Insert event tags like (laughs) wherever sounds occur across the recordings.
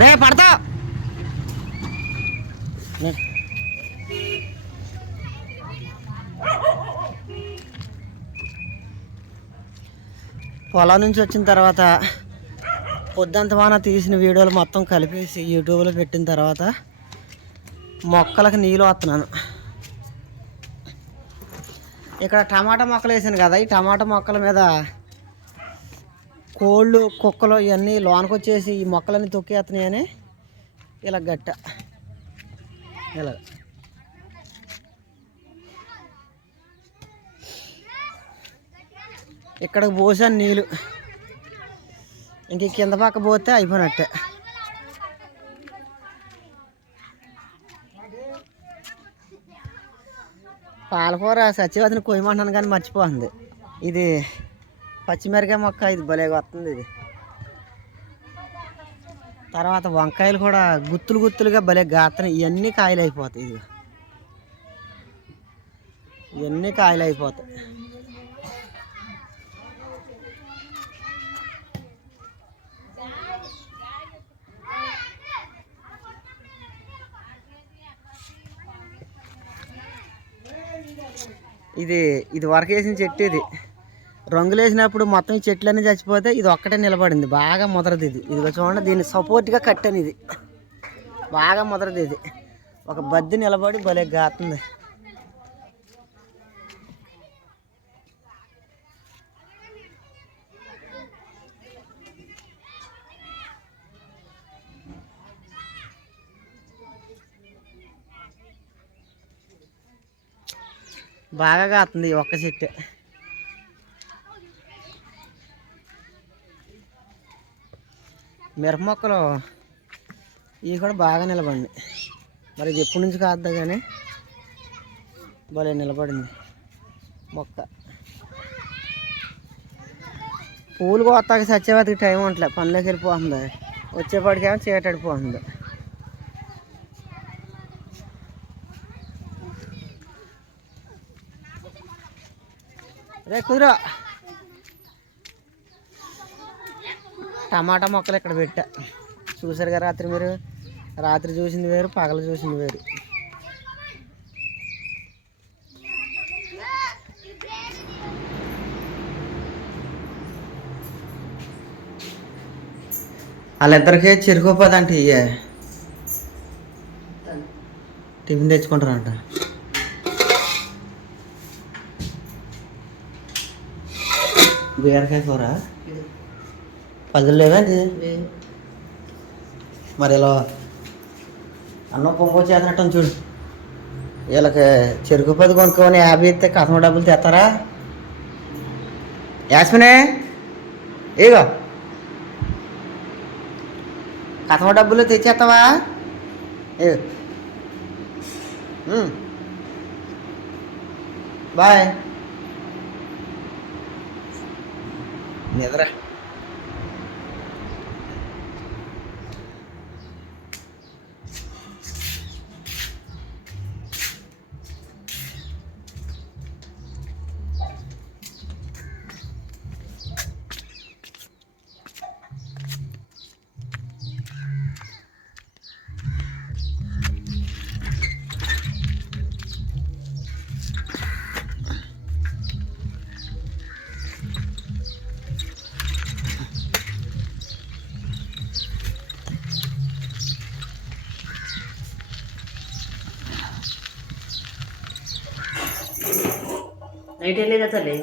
రే పడతా. పొలం నుంచి వచ్చిన తర్వాత పొద్దంత వాన తీసిన వీడియోలు మొత్తం కలిపేసి యూట్యూబ్లో పెట్టిన తర్వాత మొక్కలకు నీళ్ళు వస్తున్నాను. ఇక్కడ టమాటా మొక్కలు వేసాను కదా ఈ టమాటా మొక్కల మీద కోళ్ళు కుక్కలు ఇవన్నీ లోనకు వచ్చేసి ఈ మొక్కలన్నీ తొక్కేస్తున్నాయని ఇలా గట్ట. ఇలా. ఇక్కడ పోసాను నీళ్ళు. ఇంక కింద పక్క పోతే అయిపోయినట్టే. పాలకూర సత్యవతిని కొయ్యమంటున్నాను కానీ మర్చిపోతుంది. ఇది పచ్చిమిరకాయ మొక్క ఇది భలేగా వస్తుంది ఇది. తర్వాత వంకాయలు కూడా గుత్తులు గుత్తులుగా భలే గాతున్నాయి ఇవన్నీ కాయలు అయిపోతాయి ఇది ఇవన్నీ కాయలు అయిపోతాయి ఇది ఇది వరకు వేసిన చెట్టు ఇది. రంగులు వేసినప్పుడు మొత్తం ఈ చెట్లన్నీ చచ్చిపోతే ఇది ఒక్కటే నిలబడింది. బాగా ముదరది ఇది. ఇదిగో చూడండి దీన్ని సపోర్ట్గా కట్టాను ఇది. బాగా ముదరది ఇది. ఒక బద్ది నిలబడి భలే గాతుంది. బాగా కాస్తుంది ఒక్క చెట్టు. మిరప మొక్కలు ఇవి కూడా బాగా నిలబడింది మరి ఇది ఎప్పటి నుంచి కాద్దా కానీ భలే నిలబడింది మొక్క. పూలు కోస్తాక సత్యవతికి టైం ఉండలే పనిలోకి వెళ్ళిపోతుంది. వచ్చేపాటికేమో చీకటడిపోతుంది రే కుదురా. టమాటా మొక్కలు ఇక్కడ పెట్టా. చూసారుగా రాత్రి మీరు? రాత్రి చూసింది వేరు పగలు చూసింది వేరు. వాళ్ళిద్దరికే చెరుకోపోదంటే ఇయ్యే. టిఫిన్ తెచ్చుకుంటారంట. బీరకాయ కూర పదులు అది? మరి ఇలా అన్నం పొంగు చేసినట్టు చూడు. వీళ్ళకి చెరుకు పది కొనుక్కొని యాభై ఇస్తే కథమ డబ్బులు తెస్తారా? యాస్మినే ఇగో. కథమ డబ్బులు తెచ్చేస్తావా? ఇగో. ఉమ్. బాయ్ నిద్ర నైట్ వెళ్ళేదా తల్లి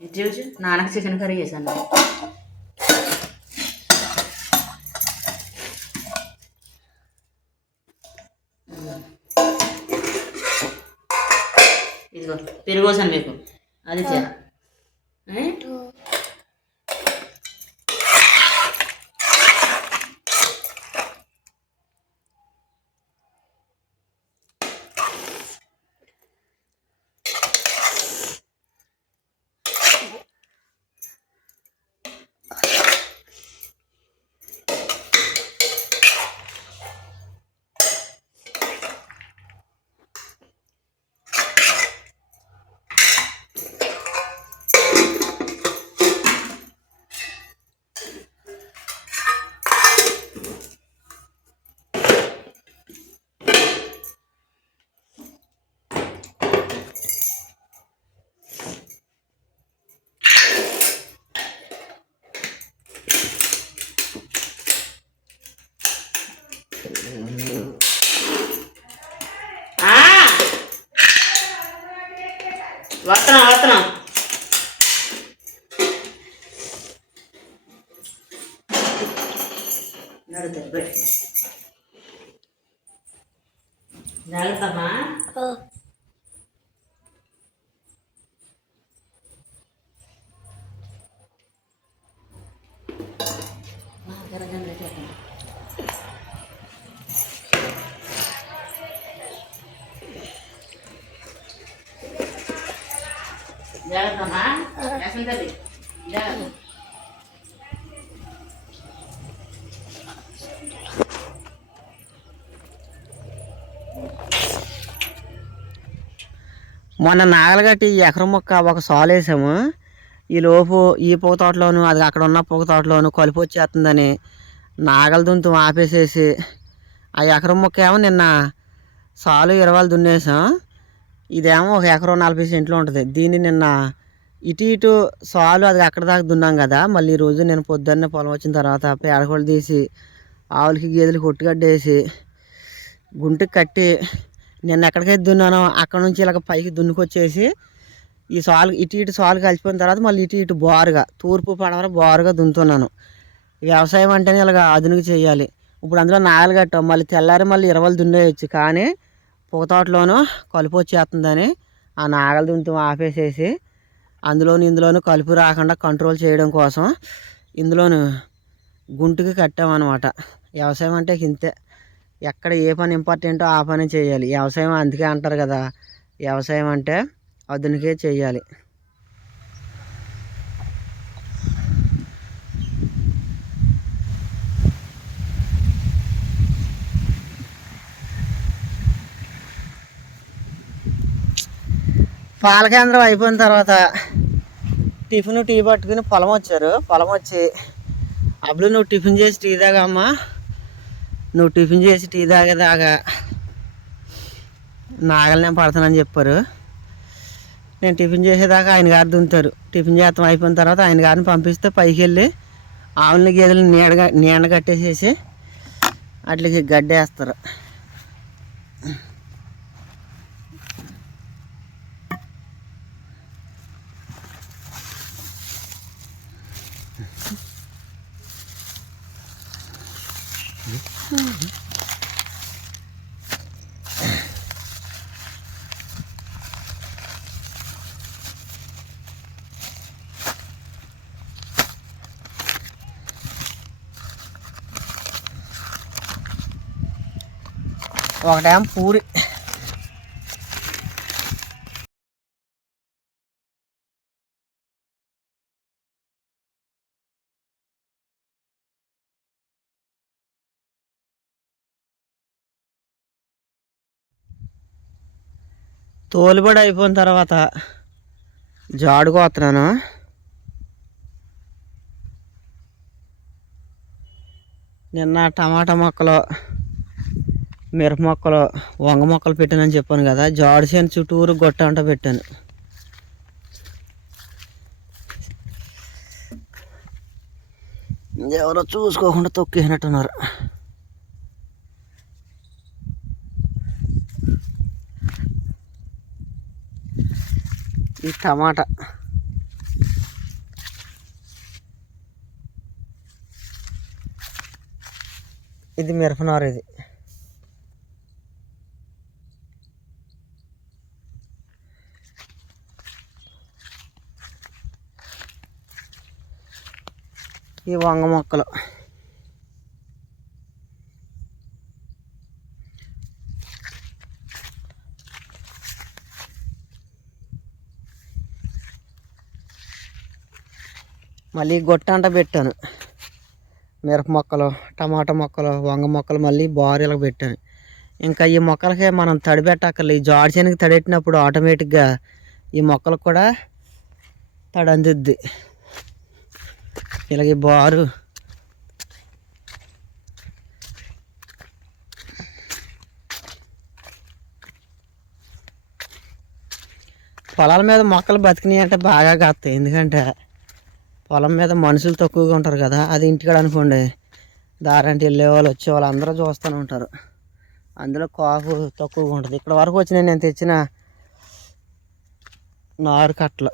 ఇది చూసి నాన్నకి చికెన్ కర్రీ చేశాను ఇదిగో పెరుగు పోసాను మీకు అది చే Jangan sama, ya sendiri. Jangan. మొన్న నాగలగట్టి ఈ ఎకరం మొక్క ఒక సాలు వేసాము. ఈ లోపు ఈ పొగ తోటలోను అది అక్కడ ఉన్న పొగ తోటలోను కలుపు వచ్చేస్తుందని నాగల దుంతం ఆపేసేసి ఆ ఎకరం మొక్క ఏమో నిన్న సాలు ఇరవాలు దున్నేసాం. ఇదేమో ఒక ఎకరం నలభై సెంట్లు ఉంటుంది. దీన్ని నిన్న ఇటు ఇటు సాలు అది అక్కడ దాకా దున్నాం కదా. మళ్ళీ ఈరోజు నేను పొద్దున్నే పొలం వచ్చిన తర్వాత పేడకోళ్ళు తీసి ఆవులకి గేదెలకి కొట్టుగడ్డేసి గుంటుకు కట్టి నేను ఎక్కడికైతే దున్నానో అక్కడ నుంచి ఇలాగ పైకి దున్నుకొచ్చేసి ఈ సాలు ఇటు ఇటు సాల్ కలిసిపోయిన తర్వాత మళ్ళీ ఇటు ఇటు బారుగా తూర్పు పడవర బారుగా దున్నుతున్నాను. వ్యవసాయం అంటేనే ఇలాగ ఆధునిక చేయాలి. ఇప్పుడు అందులో నాగలు కట్టాం మళ్ళీ తెల్లారి మళ్ళీ ఇరవలు దున్నేయచ్చు. కానీ పొగ తోటలోనూ కలుపు వచ్చేస్తుందని ఆ నాగలు దున్నుతూ ఆపేసేసి అందులోను ఇందులోను కలుపు రాకుండా కంట్రోల్ చేయడం కోసం ఇందులోను గుంటుకి కట్టామన్నమాట. వ్యవసాయం అంటే ఇంతే. ఎక్కడ ఏ పని ఇంపార్టెంటో ఆ పని చేయాలి. వ్యవసాయం అందుకే అంటారు కదా. వ్యవసాయం అంటే అదునికే చేయాలి. పాల కేంద్రం అయిపోయిన తర్వాత టిఫిన్ టీ పట్టుకుని పొలం వచ్చారు. పొలం వచ్చి అప్పుడు నువ్వు టిఫిన్ చేసి టీ తాగమ్మా. నువ్వు టిఫిన్ చేసి టీ తాగేదాకా నాగలు నేను పడతానని చెప్పారు. నేను టిఫిన్ చేసేదాకా ఆయన గారు దుంతారు టిఫిన్ చేతం అయిపోయిన తర్వాత ఆయన గారిని పంపిస్తే పైకి వెళ్ళి ఆవులని గేదెలు నీడగా నీడ కట్టేసేసి వాటికి గడ్డేస్తారు. ఒకటేం పూరి. తోలుబడి అయిపోయిన తర్వాత జాడుకోతున్నాను నిన్న టమాటా మొక్కలు మిరప మొక్కలు వంగ మొక్కలు పెట్టానని చెప్పాను కదా జాడు చేను చుట్టూరు గొట్ట అంట పెట్టాను. ఎవరో చూసుకోకుండా తొక్కేసినట్టున్నారు. ఈ టమాటా. ఇది మిరపనారు ఇది. ఈ వంగ మొక్కలు. మళ్ళీ గొట్టంట పెట్టాను. మిరప మొక్కలు టమాటా మొక్కలు వంగ మొక్కలు మళ్ళీ బారీలకు పెట్టాను. ఇంకా ఈ మొక్కలకి మనం తడి పెట్టక్కర్లే. ఈ జాడి చేనుకి తడెట్టినప్పుడు ఆటోమేటిక్గా ఈ మొక్కలకు కూడా తడి అందుద్ది. ఇలాగే బారు. పొలాల మీద మొక్కలు బతికినాయి అంటే బాగా కాస్తాయి. ఎందుకంటే పొలం మీద మనుషులు తక్కువగా ఉంటారు కదా అది ఇంటికాడ అనుకోండి. దారంటే వెళ్ళే వాళ్ళు వచ్చే వాళ్ళు అందరూ చూస్తూనే ఉంటారు. అందులో కాకు తక్కువగా ఉంటుంది. ఇక్కడ వరకు వచ్చిన నేను తెచ్చిన నారు కట్టలు.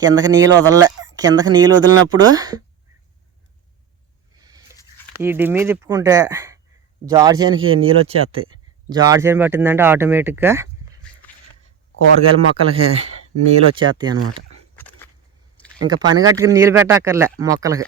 కిందకి నీళ్ళు వదలలే. కిందకి నీళ్ళు వదిలినప్పుడు ఈ డిమ్మీ తిప్పుకుంటే జాడి నీళ్ళు వచ్చేస్తాయి. జాడి చేను పట్టిందంటే ఆటోమేటిక్గా కూరగాయల మొక్కలకి నీళ్ళు వచ్చేస్తాయి అనమాట ఇంకా పని కట్టుకుని నీళ్ళు పెట్టక్కర్లే మొక్కలకి.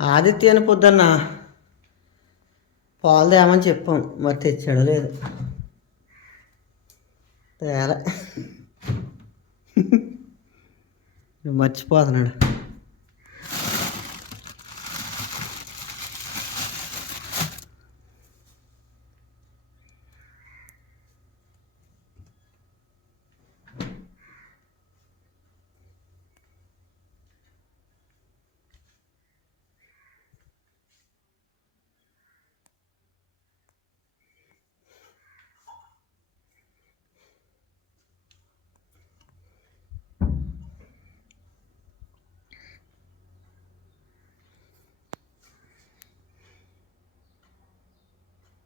ఆదిత్య అని పొద్దున్న. పాలు తేమని చెప్పాం మరి తెచ్చాడో లేదు. తేలే. (laughs) మర్చిపోతున్నాడు.